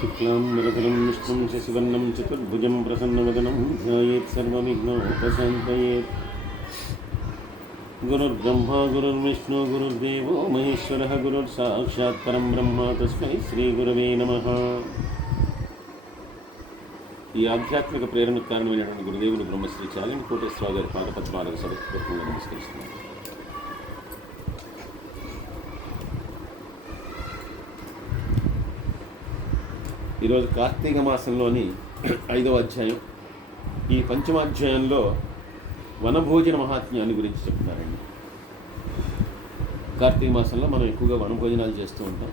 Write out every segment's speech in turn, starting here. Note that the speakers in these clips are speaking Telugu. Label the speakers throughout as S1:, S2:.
S1: शुक्लाम्बरधरं विष्णुं शशिवर्णं चतुर्भुजं प्रसन्नवदनं ध्यायेत् सर्वविघ्नोपशान्तयेत् गुरुर्ब्रह्मा गुरुर्विष्णु गुरुर्देवो महेश्वरः गुरुर्साक्षात् परं ब्रह्म तस्मै శ్రీగురవే నమః ఈ ఆధ్యాత్మిక ప్రేరణకు కారణమైనటువంటి గురుదేవులు బ్రహ్మశ్రీ చాలని కోటేశ్వరరావు గారి పాదపద్మాలకు సభపూర్వకంగా నమస్కరిస్తున్నాను ఈరోజు కార్తీక మాసంలోని ఐదవ అధ్యాయం. ఈ పంచమాధ్యాయంలో వనభోజన మహాత్మ్యాన్ని గురించి చెప్తున్నారండి. కార్తీక మాసంలో మనం ఎక్కువగా వనభోజనాలు చేస్తూ ఉంటాం.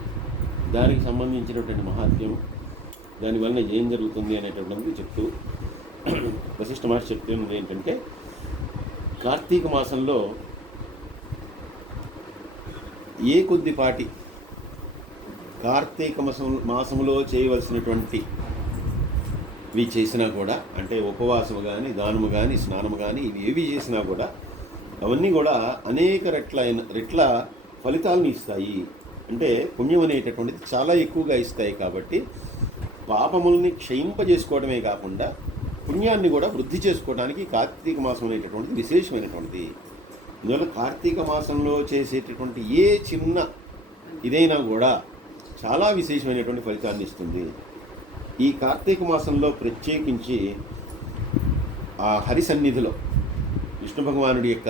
S1: దానికి సంబంధించినటువంటి మహాత్మ్యం దానివల్ల ఏం జరుగుతుంది అనేటటువంటిది చెప్తూ వశిష్ఠ మహర్షి చెప్తున్నది ఏంటంటే కార్తీక మాసంలో ఏ కొద్దిపాటి కార్తీక మాసం మాసంలో చేయవలసినటువంటి ఇవి చేసినా కూడా అంటే ఉపవాసము కానీ దానము కానీ స్నానము కానీ ఇవి ఏవి చేసినా కూడా అవన్నీ కూడా అనేక రెట్లైన రెట్ల ఫలితాలను ఇస్తాయి. అంటే పుణ్యం అనేటటువంటిది చాలా ఎక్కువగా ఇస్తాయి కాబట్టి పాపముల్ని క్షయింపజేసుకోవడమే కాకుండా పుణ్యాన్ని కూడా వృద్ధి చేసుకోవడానికి కార్తీక మాసం అనేటటువంటిది విశేషమైనటువంటిది. అందువల్ల కార్తీక మాసంలో చేసేటటువంటి ఏ చిన్న ఇదైనా కూడా చాలా విశేషమైనటువంటి ఫలితాన్ని ఇస్తుంది. ఈ కార్తీక మాసంలో ప్రత్యేకించి ఆ హరి సన్నిధిలో విష్ణు భగవానుడి యొక్క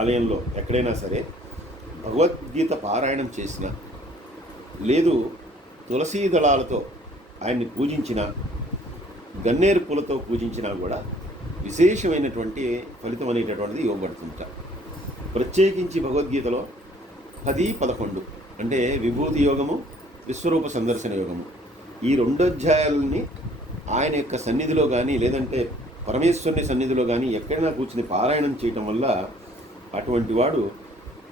S1: ఆలయంలో ఎక్కడైనా సరే భగవద్గీత పారాయణం చేసిన లేదు తులసీ దళాలతో ఆయన్ని పూజించిన గన్నేరు పూలతో పూజించినా కూడా విశేషమైనటువంటి ఫలితం అనేటటువంటిది ఇవ్వబడుతుంట. ప్రత్యేకించి భగవద్గీతలో పది పదకొండు అంటే విభూతి యోగము విశ్వరూప సందర్శన యోగము. ఈ రెండు అధ్యాయాలని ఆయన యొక్క సన్నిధిలో కానీ లేదంటే పరమేశ్వరుని సన్నిధిలో కానీ ఎక్కడైనా కూర్చుని పారాయణం చేయటం వల్ల అటువంటి వాడు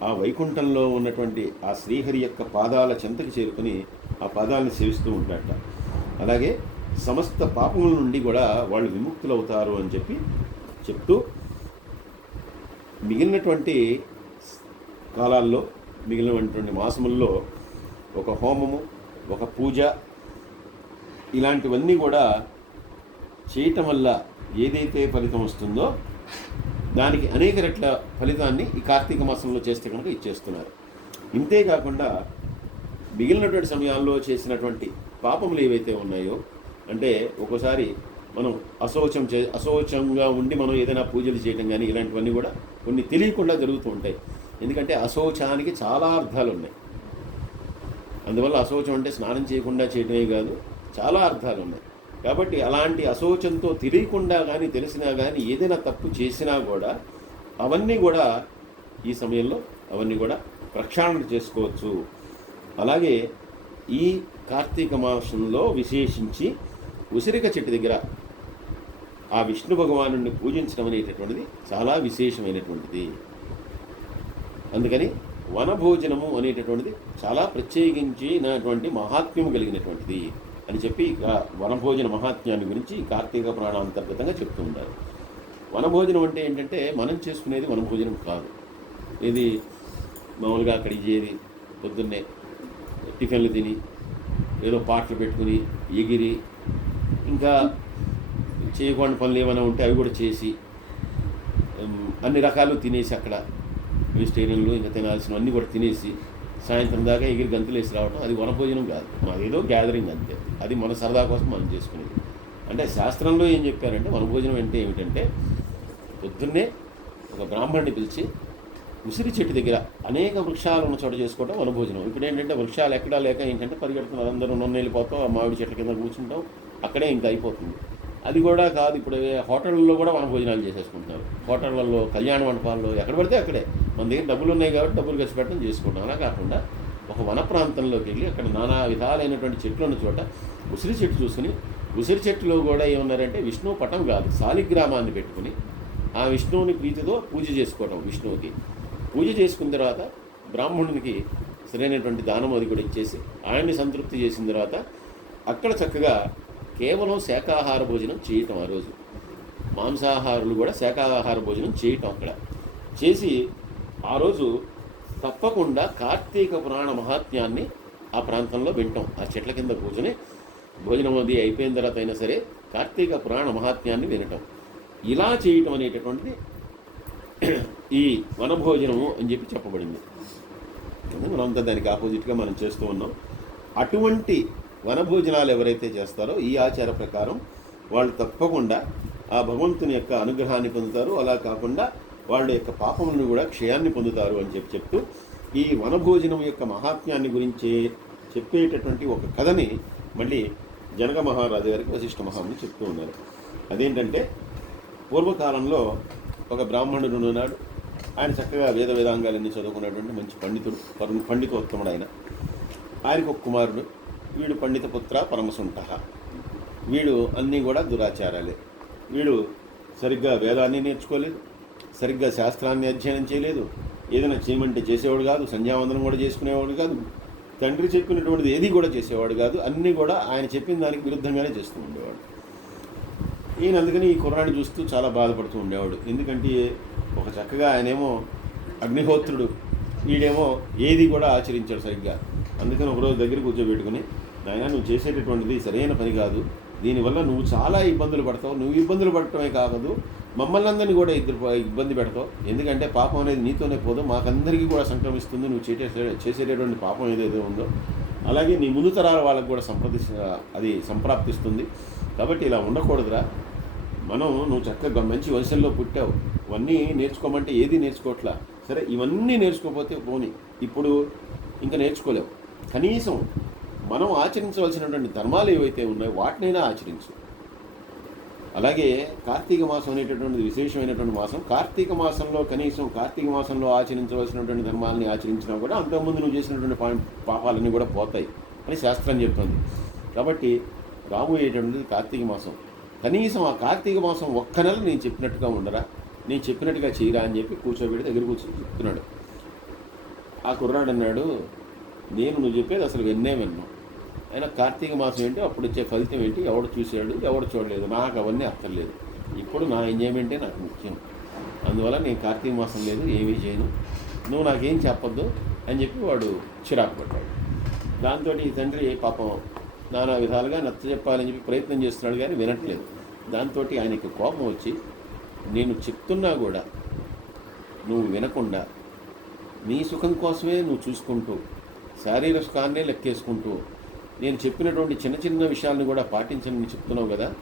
S1: ఆ వైకుంఠంలో ఉన్నటువంటి ఆ శ్రీహరి యొక్క పాదాల చెంతకి చేరుకుని ఆ పాదాలను సేవిస్తూ ఉంటాడట. అలాగే సమస్త పాపముల నుండి కూడా వాళ్ళు విముక్తులు అవుతారు అని చెప్పి చెప్తూ మిగిలినటువంటి కాలాల్లో మిగిలినటువంటి మాసముల్లో ఒక హోమము ఒక పూజ ఇలాంటివన్నీ కూడా చేయటం వల్ల ఏదైతే ఫలితం వస్తుందో దానికి అనేక రెట్ల ఫలితాన్ని ఈ కార్తీక మాసంలో చేస్తే కనుక ఇచ్చేస్తున్నారు. ఇంతేకాకుండా మిగిలినటువంటి సమయాల్లో చేసినటువంటి పాపములు ఏవైతే ఉన్నాయో అంటే ఒక్కోసారి మనం అశోచం చే అశోచంగా ఉండి మనం ఏదైనా పూజలు చేయడం కానీ ఇలాంటివన్నీ కూడా కొన్ని తెలియకుండా జరుగుతూ ఉంటాయి. ఎందుకంటే అశోచానికి చాలా అర్థాలు ఉన్నాయి అందువల్ల అశోచం అంటే స్నానం చేయకుండా చేయడమే కాదు చాలా అర్థాలు ఉన్నాయి. కాబట్టి అలాంటి అశోచంతో తెలియకుండా కానీ తెలిసినా కానీ ఏదైనా తప్పు చేసినా కూడా అవన్నీ కూడా ఈ సమయంలో అవన్నీ కూడా ప్రక్షాళన చేసుకోవచ్చు. అలాగే ఈ కార్తీక మాసంలో విశేషించి ఉసిరిక చెట్టు దగ్గర ఆ విష్ణు భగవాను పూజించడం అనేటటువంటిది చాలా విశేషమైనటువంటిది. అందుకని వనభోజనము అనేటటువంటిది చాలా ప్రత్యేకించినటువంటి మహాత్మ్యము కలిగినటువంటిది అని చెప్పి ఇక వనభోజన మహాత్మ్యాన్ని గురించి కార్తీక పురాణాంతర్గతంగా చెప్తూ ఉంటారు. వనభోజనం అంటే ఏంటంటే మనం చేసుకునేది వనభోజనం కాదు. ఇది మామూలుగా అక్కడ ఇచ్చేది పొద్దున్నే టిఫిన్లు తిని ఏదో పాటలు పెట్టుకుని ఎగిరి ఇంకా చేయకుండా పనులు ఏమైనా ఉంటే అవి కూడా చేసి అన్ని రకాలు తినేసి అక్కడ వెజిటేరియన్లు ఇంకా తినాల్సినవన్నీ కూడా తినేసి సాయంత్రం దాకా ఎగిరి గంతులు వేసి రావడం అది వనభోజనం కాదు. మాదేదో గ్యాదరింగ్ అంతే. అది మన సరదా కోసం మనం చేసుకునేది. అంటే శాస్త్రంలో ఏం చెప్పారంటే వనభోజనం అంటే ఏమిటంటే పొద్దున్నే ఒక బ్రాహ్మణుని పిలిచి ఉసిరి చెట్టు దగ్గర అనేక వృక్షాలు ఉన్న చోట చేసుకోవడం వనభోజనం. ఇప్పుడు ఏంటంటే వృక్షాలు ఎక్కడా లేక ఏంటంటే పరిగెడుతున్నారు. అందరూ నొన్న వెళ్ళిపోతాం ఆ మామిడి చెట్ల కింద కూర్చుంటాం అక్కడే ఇంకా అయిపోతుంది. అది కూడా కాదు ఇప్పుడు హోటళ్ళల్లో కూడా వనభోజనాలు చేసేసుకుంటున్నారు. హోటళ్ళల్లో కళ్యాణ మండపాల్లో ఎక్కడ పడితే అక్కడే. మన దగ్గర డబ్బులు ఉన్నాయి కాబట్టి డబ్బులు ఖర్చు పెట్టడం చేసుకుంటాం. అలా కాకుండా ఒక వన ప్రాంతంలోకి వెళ్ళి అక్కడ నానా విధాలైనటువంటి చెట్లు ఉన్న చోట ఉసిరి చెట్టు చూసుకుని ఉసిరి చెట్టులో కూడా ఏమన్నారంటే విష్ణువు పటం కాదు శాలిగ్రామాన్ని పెట్టుకుని ఆ విష్ణువుని ప్రీతితో పూజ చేసుకోవడం విష్ణువుకి. పూజ చేసుకున్న తర్వాత బ్రాహ్మణునికి సరైనటువంటి దానం అది కూడా ఇచ్చేసి ఆయన్ని సంతృప్తి చేసిన తర్వాత అక్కడ చక్కగా కేవలం శాకాహార భోజనం చేయటం ఆ రోజు. మాంసాహారులు కూడా శాకాహార భోజనం చేయటం అక్కడ. చేసి ఆ రోజు తప్పకుండా కార్తీక పురాణ మహాత్మ్యాన్ని ఆ ప్రాంతంలో వింటాం. ఆ చెట్ల కింద కూర్చొని భోజనం అది అయిపోయిన తర్వాత అయినా సరే కార్తీక పురాణ మహాత్మ్యాన్ని వినటం. ఇలా చేయటం అనేటటువంటిది ఈ వనభోజనము అని చెప్పి చెప్పబడింది. మనం మనంతా దానికి ఆపోజిట్గా మనం చేస్తూ ఉన్నాం. అటువంటి వనభోజనాలు ఎవరైతే చేస్తారో ఈ ఆచార ప్రకారం వాళ్ళు తప్పకుండా ఆ భగవంతుని యొక్క అనుగ్రహాన్ని పొందుతారు. అలా కాకుండా వాళ్ళ యొక్క పాపములను కూడా క్షయాన్ని పొందుతారు అని చెప్పి చెప్తూ ఈ వనభోజనం యొక్క మహాత్మ్యాన్ని గురించి చెప్పేటటువంటి ఒక కథని మళ్ళీ జనక మహారాజు గారికి వశిష్ఠ మహాముని చెప్తూ ఉన్నారు. అదేంటంటే పూర్వకాలంలో ఒక బ్రాహ్మణుడు ఉన్నాడు. ఆయన చక్కగా వేద వేదాంగాలన్నీ చదువుకున్నటువంటి మంచి పండితుడు పరు పండితోత్తముడు ఆయన. ఆయనకు ఒక కుమారుడు. వీడు పండిత పుత్ర పరమసుంట. వీడు అన్నీ కూడా దురాచారాలే. వీడు సరిగ్గా వేదాన్ని నేర్చుకోలేదు. సరిగ్గా శాస్త్రాన్ని అధ్యయనం చేయలేదు. ఏదైనా చేయమంటే చేసేవాడు కాదు సంధ్యావందనం కూడా చేసుకునేవాడు కాదు తండ్రి చెప్పినటువంటిది ఏది కూడా చేసేవాడు కాదు అన్నీ కూడా ఆయన చెప్పిన దానికి విరుద్ధంగానే చేస్తూ ఉండేవాడు. ఈయన అందుకని ఈ కుర్రాన్ని చూస్తూ చాలా బాధపడుతూ ఉండేవాడు. ఎందుకంటే ఒక చక్కగా ఆయనేమో అగ్నిహోత్రుడు వీడేమో ఏది కూడా ఆచరించాడు సరిగ్గా. అందుకని ఒకరోజు దగ్గర కూర్చోబెట్టుకుని నాయన నువ్వు చేసేటటువంటిది సరైన పని కాదు. దీనివల్ల నువ్వు చాలా ఇబ్బందులు పడతావు. నువ్వు ఇబ్బందులు పడటమే కాదు. మమ్మల్ని అందరినీ కూడా ఇద్దరు ఇబ్బంది పెడతావు. ఎందుకంటే పాపం అనేది నీతోనే పోదు. మాకందరికీ కూడా సంక్రమిస్తుంది. నువ్వు చేసే చేసేటటువంటి పాపం ఏదైతే ఉందో. అలాగే నీ ముందు తరాల వాళ్ళకు కూడా సంప్రది అది సంప్రాప్తిస్తుంది. కాబట్టి ఇలా ఉండకూడదురా. మనం నువ్వు చక్కగా మంచి వయసుల్లో పుట్టావు. ఇవన్నీ నేర్చుకోమంటే ఏది నేర్చుకోవట్లా సరే ఇవన్నీ నేర్చుకోకపోతే పోని. ఇప్పుడు ఇంకా నేర్చుకోలేవు. కనీసం మనం ఆచరించవలసినటువంటి ధర్మాలు ఏవైతే ఉన్నాయో వాటినైనా ఆచరించు. అలాగే కార్తీక మాసం అనేటటువంటిది విశేషమైనటువంటి మాసం. కార్తీక మాసంలో కనీసం కార్తీక మాసంలో ఆచరించవలసినటువంటి ధర్మాలని ఆచరించినా కూడా అంతకుముందు నువ్వు చేసినటువంటి పా- పాపాలన్నీ కూడా పోతాయి అని శాస్త్రం చెప్తుంది. కాబట్టి రాబోయేటువంటిది కార్తీక మాసం. కనీసం ఆ కార్తీక మాసం ఒక్క నెల నేను చెప్పినట్టుగా ఉండరా? నేను చెప్పినట్టుగా చేయరా అని చెప్పి కూర్చోబెట్టి దగ్గర కూర్చొని చెప్తున్నాడు. ఆ కుర్రాడు అన్నాడు నేను నువ్వు చెప్పేది అసలు విన్నే విన్నాను అయినా కార్తీక మాసం ఏంటి? అప్పుడు వచ్చే ఫలితం ఏంటి? ఎవడు చూశాడు? ఎవడు చూడలేదు? నాకు అవన్నీ అక్కర్లేదు ఇప్పుడు నా ఎంజాయ్మెంటే నాకు ముఖ్యం. అందువల్ల నేను కార్తీక మాసం లేదు ఏమీ చేయను. నువ్వు నాకేం చెప్పొద్దు అని చెప్పి వాడు చిరాకు పడ్డాడు. దాంతో ఈ తండ్రి పాపం నానా విధాలుగా నచ్చ చెప్పాలని చెప్పి ప్రయత్నం చేస్తున్నాడు కానీ వినట్లేదు. దాంతో ఆయనకి కోపం వచ్చి నేను చెప్తున్నా కూడా నువ్వు వినకుండా నీ సుఖం కోసమే నువ్వు చూసుకుంటూ శారీర సుఖాన్నే లెక్కేసుకుంటూ నేను చెప్పినటువంటి చిన్న చిన్న విషయాలను కూడా పాటించని చెప్తున్నావు కదా.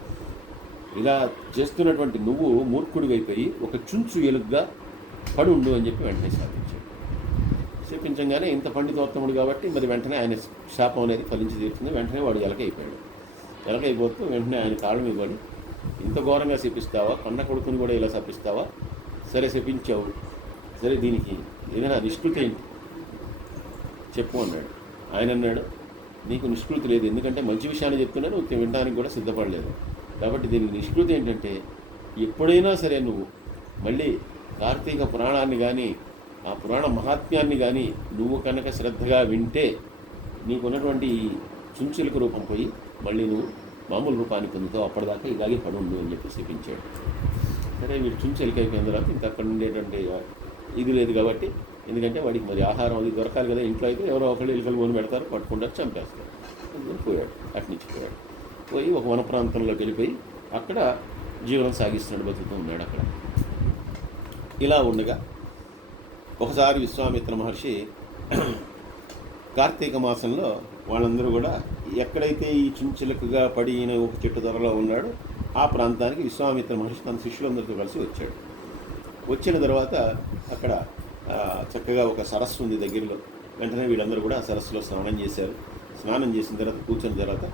S1: ఇలా చేస్తున్నటువంటి నువ్వు మూర్ఖుడివైపోయి ఒక చుంచు ఎలుగ్గా పడి ఉండు అని చెప్పి వెంటనే శాపించాడు. శపించంగానే ఇంత పండితోత్తముడు కాబట్టి మరి వెంటనే ఆయన శాపం అనేది ఫలించి తీరుతుంది. వెంటనే వాడు ఎలకైపోయాడు. ఎలకైపోతూ వెంటనే ఆయన కాళ్ళ మీద పడి ఇంత ఘోరంగా శపిస్తావా? కన్న కొడుకుని కూడా ఇలా శపిస్తావా? సరే శపించావు. సరే దీనికి ఏదైనా నిష్కృతి ఏంటి? చెప్పు అన్నాడు. ఆయన అన్నాడు నీకు నిష్కృతి లేదు. ఎందుకంటే మంచి విషయాన్ని చెప్తున్నా నువ్వు వినడానికి కూడా సిద్ధపడలేదు. కాబట్టి దీని నిష్కృతి ఏంటంటే ఎప్పుడైనా సరే నువ్వు మళ్ళీ కార్తీక పురాణాన్ని కానీ ఆ పురాణ మహాత్మ్యాన్ని కానీ నువ్వు కనుక శ్రద్ధగా వింటే నీకున్నటువంటి చుంచులకు రూపం పోయి మళ్ళీ నువ్వు మామూలు రూపాన్ని పొందుతావు. అప్పటిదాకా ఇలాగే పడుండు అని చెప్పి చెప్పించాడు. సరే వీడు చుంచు తర్వాత ఇంత అక్కడ ఉండేటువంటి ఇది లేదు కాబట్టి ఎందుకంటే వాడికి మరి ఆహారం అది దొరకాలి కదా ఇంట్లో అయితే ఎవరో ఒకళ్ళు ఎలుకలు పోని పెడతారు పట్టుకుంటారు చంపేస్తారు. అందుకని పోయాడు అట్నుంచి పోయాడు. పోయి ఒక వన ప్రాంతంలోకి వెళ్ళిపోయి అక్కడ జీవనం సాగిస్తున్నాడు బతుకుతూ ఉన్నాడు అక్కడ. ఇలా ఉండగా ఒకసారి విశ్వామిత్ర మహర్షి కార్తీక మాసంలో వాళ్ళందరూ కూడా ఎక్కడైతే ఈ చుంచులకుగా పడిన ఒక చెట్టు ధరలో ఉన్నాడో ఆ ప్రాంతానికి విశ్వామిత్ర మహర్షి తన శిష్యులందరితో కలిసి వచ్చాడు. వచ్చిన తర్వాత అక్కడ చక్కగా ఒక సరస్సు ఉంది దగ్గరలో. వెంటనే వీళ్ళందరూ కూడా ఆ సరస్సులో స్నానం చేశారు. స్నానం చేసిన తర్వాత కూర్చున్న తర్వాత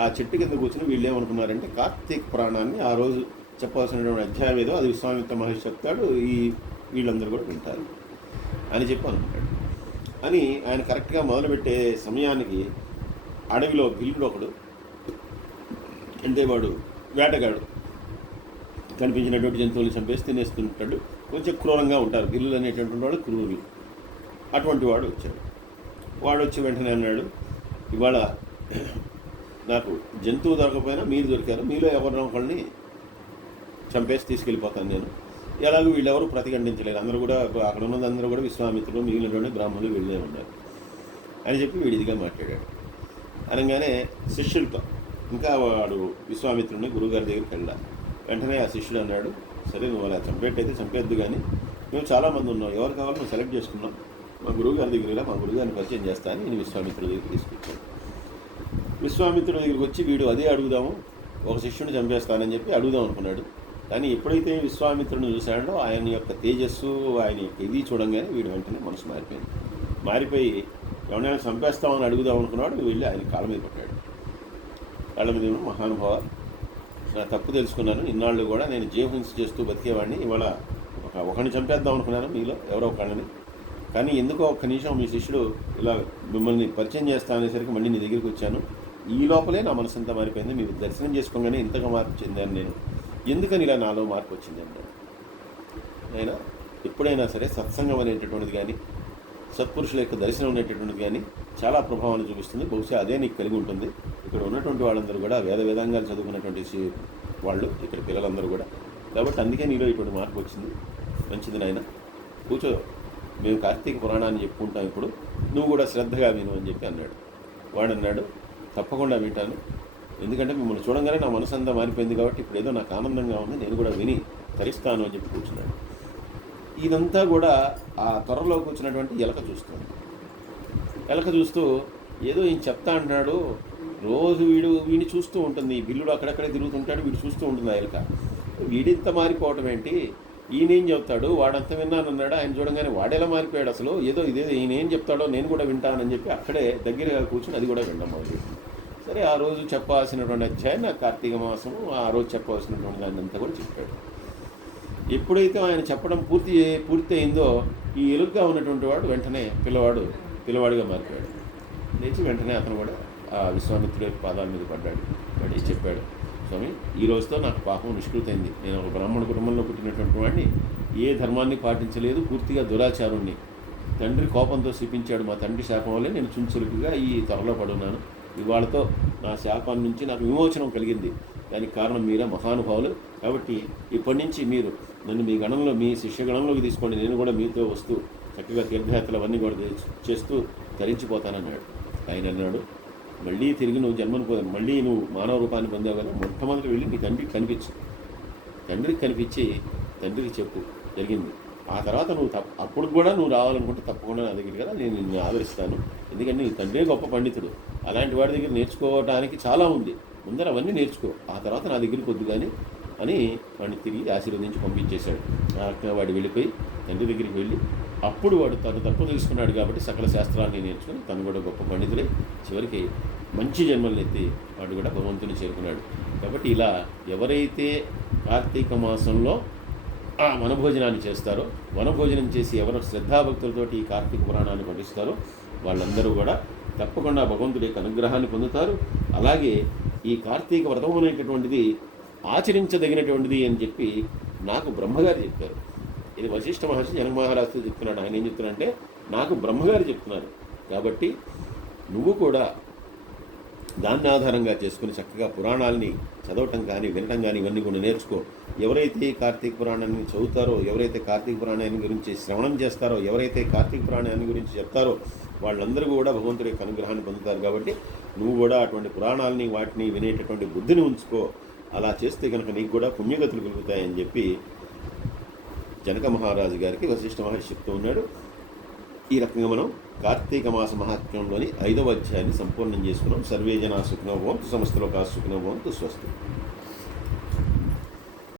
S1: ఆ చెట్టు కింద కూర్చుని వీళ్ళు ఏమనుకున్నారంటే కార్తీక పురాణాన్ని ఆ రోజు చెప్పవలసినటువంటి అధ్యాయం ఏదో అది విశ్వామిత్ర మహర్షి చెప్తాడు ఈ వీళ్ళందరూ కూడా వింటారు అని చెప్పి అనుకుంటాడు. అని ఆయన కరెక్ట్గా మొదలుపెట్టే సమయానికి అడవిలో బిల్లుడు ఒకడు అంటే వాడు వేటగాడు కనిపించినటువంటి జంతువుల్ని చంపేసి తినేస్తుంటాడు. కొంచెం క్రూరంగా ఉంటారు. బిల్లులు అనేటటువంటి వాడు క్రూరులు. అటువంటి వాడు వచ్చాడు. వాడు వచ్చి వెంటనే అన్నాడు ఇవాళ నాకు జంతువు దొరకపోయినా మీరు దొరికారు. మీలో ఎవరినో ఒకరిని చంపేసి తీసుకెళ్ళిపోతాను నేను. ఎలాగో వీళ్ళెవరూ ప్రతిఖండించలేరు అందరూ కూడా అక్కడ ఉన్నది అందరూ కూడా విశ్వామిత్రులు మిగిలినటువంటి బ్రాహ్మణులు వీళ్ళే ఉన్నారు అని చెప్పి వీడిదిగా మాట్లాడాడు. అనగానే శిష్యులతో ఇంకా వాడు విశ్వామిత్రుడిని గురువుగారి దగ్గరికి వెళ్ళా వెంటనే ఆ శిష్యుడు అన్నాడు సరే నువ్వు అలా చంపేట్టయితే చంపేద్దు కానీ మేము చాలామంది ఉన్నాం ఎవరు కావాలో మేము సెలెక్ట్ చేసుకున్నాం మా గురువుగారి దగ్గర మా గురుగారిని పరిచయం చేస్తా అని నేను విశ్వామిత్రుడి దగ్గరికి తీసుకొచ్చాను. విశ్వామిత్రుడి దగ్గరికి వచ్చి వీడు అదే అడుగుదాము ఒక శిష్యుని చంపేస్తానని చెప్పి అడుగుదాం అనుకున్నాడు. కానీ ఎప్పుడైతే విశ్వామిత్రుడిని చూశాడో ఆయన యొక్క తేజస్సు ఆయన యొక్క ఇది చూడంగానే వీడు వెంటనే మనసు మారిపోయింది. మారిపోయి ఎవరైనా చంపేస్తామని అడుగుదాం అనుకున్నాడు వెళ్ళి ఆయన కాళ్ళ మీద పట్టాడు. కాళ్ళ మీద మహానుభావాలు నా తప్పు తెలుసుకున్నాను. ఇన్నాళ్ళు కూడా నేను జీవహింస చేస్తూ బతికేవాడిని. ఇవాళ ఒక ఒకరిని చంపేద్దాం అనుకున్నాను. మీలో ఎవరో ఒకళ్ళని కానీ ఎందుకో ఒక్క నిమిషం మీ శిష్యుడు ఇలా మిమ్మల్ని పరిచయం చేస్తా అనేసరికి మళ్ళీ నీ దగ్గరికి వచ్చాను. ఈ లోపలే నా మనసు అంతా మారిపోయింది. మీరు దర్శనం చేసుకోగానే ఇంతగా మార్పు చెందాను నేను. ఎందుకని ఇలా నాలో మార్పు వచ్చింది నేను అయినా ఎప్పుడైనా సరే సత్సంగం అనేటటువంటిది కానీ సత్పురుషుల యొక్క దర్శనం ఉండేటటువంటిది కానీ చాలా ప్రభావాన్ని చూపిస్తుంది. బహుశా అదే నీకు కలిగి ఉంటుంది. ఇక్కడ ఉన్నటువంటి వాళ్ళందరూ కూడా వేద వేదాంగాలు చదువుకున్నటువంటి వాళ్ళు ఇక్కడ పిల్లలందరూ కూడా. కాబట్టి అందుకే నీలో ఇటువంటి మార్పు వచ్చింది. మంచిది నాయన. కూర్చో. మేము కార్తీక పురాణాన్ని చెప్పుకుంటాం ఇప్పుడు. నువ్వు కూడా శ్రద్ధగా విను అని చెప్పి అన్నాడు. వాడు అన్నాడు తప్పకుండా వింటాను. ఎందుకంటే మిమ్మల్ని చూడంగానే నా మనసు అంతా మారిపోయింది కాబట్టి ఇప్పుడు ఏదో నాకు ఆనందంగా ఉంది. నేను కూడా విని తరిస్తాను అని చెప్పి కూర్చున్నాడు. ఇదంతా కూడా ఆ త్వరలోకి వచ్చినటువంటి ఎలక చూస్తుంది. ఎలక చూస్తూ ఏదో ఈయన చెప్తా అంటున్నాడు. రోజు వీడు వీడిని చూస్తూ ఉంటుంది. ఈ బిల్లుడు అక్కడక్కడే తిరుగుతుంటాడు. వీడు చూస్తూ ఉంటుంది ఆ ఎలక. వీడింత మారిపోవటం ఏంటి? ఈయనేం చెప్తాడు? వాడంత విన్నానన్నాడు ఆయన చూడంగానే వాడేలా మారిపోయాడు అసలు. ఏదో ఇదే ఈయన ఏం చెప్తాడో నేను కూడా వింటానని చెప్పి అక్కడే దగ్గరగా కూర్చుని అది కూడా వినడం మొదలు సరే ఆ రోజు చెప్పాల్సినటువంటి అధ్యాయం నా కార్తీక మాసము ఆ రోజు చెప్పవలసినటువంటి దాన్ని అంతా కూడా చెప్పాడు. ఎప్పుడైతే ఆయన చెప్పడం పూర్తి పూర్తి అయిందో ఈ ఎలుగ్గా ఉన్నటువంటి వాడు వెంటనే పిల్లవాడు పిల్లవాడిగా మారిపోయాడు. లేచి వెంటనే అతను కూడా ఆ విశ్వామిత్రుడి పాదాల మీద పడ్డాడు. పడి చెప్పాడు? స్వామి ఈ రోజుతో నాకు పాపం నిష్కృతమైంది నేను ఒక బ్రాహ్మణ కుటుంబంలో పుట్టినటువంటి వాడిని. ఏ ధర్మాన్ని పాటించలేదు. పూర్తిగా దురాచారుణ్ణి. తండ్రి కోపంతో శిపించాడు. మా తండ్రి శాపం వల్లే నేను చుంచులుకుగా ఈ త్వరలో పడున్నాను. ఇవాళతో నా శాపం నుంచి నాకు విమోచనం కలిగింది. దానికి కారణం మీరే మహానుభావులు. కాబట్టి ఇప్పటి నుంచి మీరు నన్ను మీ గణంలో మీ శిష్యగణంలోకి తీసుకోండి. నేను కూడా మీతో వస్తూ చక్కగా తీర్థయాత్రలు అవన్నీ కూడా చేస్తూ- చేస్తూ ఆయన అన్నాడు మళ్ళీ తిరిగి నువ్వు జన్మను పొ మళ్ళీ నువ్వు మానవ రూపాన్ని పొందావు కదా మొట్టమొదటి వెళ్ళి నీ తండ్రికి కనిపించు. తండ్రికి కనిపించి తండ్రికి చెప్పు. జరిగింది. ఆ తర్వాత నువ్వు తప్ప అప్పుడు కూడా నువ్వు రావాలనుకుంటే తప్పకుండా నా దగ్గరికి కదా నేను నిన్ను ఆదరిస్తాను. ఎందుకంటే నీ తండ్రే గొప్ప పండితుడు. అలాంటి వాడి దగ్గర నేర్చుకోవడానికి చాలా ఉంది. ముందర అవన్నీ నేర్చుకో. ఆ తర్వాత నా దగ్గరికి వద్దు కానీ అని వాడిని తిరిగి ఆశీర్వదించి పంపించేశాడు. ఆ వాడు వెళ్ళిపోయి తండ్రి దగ్గరికి వెళ్ళి అప్పుడు వాడు తను తప్పు తెలుసుకున్నాడు కాబట్టి సకల శాస్త్రాన్ని నేర్చుకుని తను కూడా గొప్ప పండితుడే చివరికి మంచి జన్మలను ఎత్తి వాడు కూడా భగవంతుని చేరుకున్నాడు. కాబట్టి ఇలా ఎవరైతే కార్తీక మాసంలో ఆ వనభోజనాన్ని చేస్తారో వనభోజనం చేసి ఎవరు శ్రద్ధాభక్తులతోటి ఈ కార్తీక పురాణాన్ని పఠిస్తారో వాళ్ళందరూ కూడా తప్పకుండా భగవంతుడి యొక్క అనుగ్రహాన్ని పొందుతారు. అలాగే ఈ కార్తీక వ్రతం అనేటటువంటిది ఆచరించదగినటువంటిది అని చెప్పి నాకు బ్రహ్మగారు చెప్పారు. ఇది వశిష్ఠ మహర్షి జనక మహారాజుతో చెప్తున్నాడు. ఆయన ఏం చెప్తున్నాడంటే నాకు బ్రహ్మగారు చెప్తున్నారు. కాబట్టి నువ్వు కూడా దాన్ని ఆధారంగా చేసుకుని చక్కగా పురాణాలని చదవటం కానీ వినటం కానీ ఇవన్నీ కూడా నేర్చుకో. ఎవరైతే ఈ కార్తీక పురాణాన్ని చదువుతారో ఎవరైతే కార్తీక పురాణాన్ని గురించి శ్రవణం చేస్తారో ఎవరైతే కార్తీక పురాణాన్ని గురించి చెప్తారో వాళ్ళందరూ కూడా భగవంతుడి యొక్క అనుగ్రహాన్ని పొందుతారు. కాబట్టి నువ్వు కూడా అటువంటి పురాణాలని వాటిని వినేటటువంటి బుద్ధిని ఉంచుకో. అలా చేస్తే కనుక నీకు కూడా పుణ్యగతులు కలుగుతాయని చెప్పి జనక మహారాజు గారికి వశిష్ఠ మహర్షి చెప్తూ ఉన్నాడు. ఈ రకంగా మనం కార్తీక మాస మహాత్మ్యంలోని ఐదవ అధ్యాయాన్ని సంపూర్ణం చేసుకున్నాం. సర్వే జనా సుఖనో సంస్థలో సమస్తలో కా భవంతు స్వస్తి.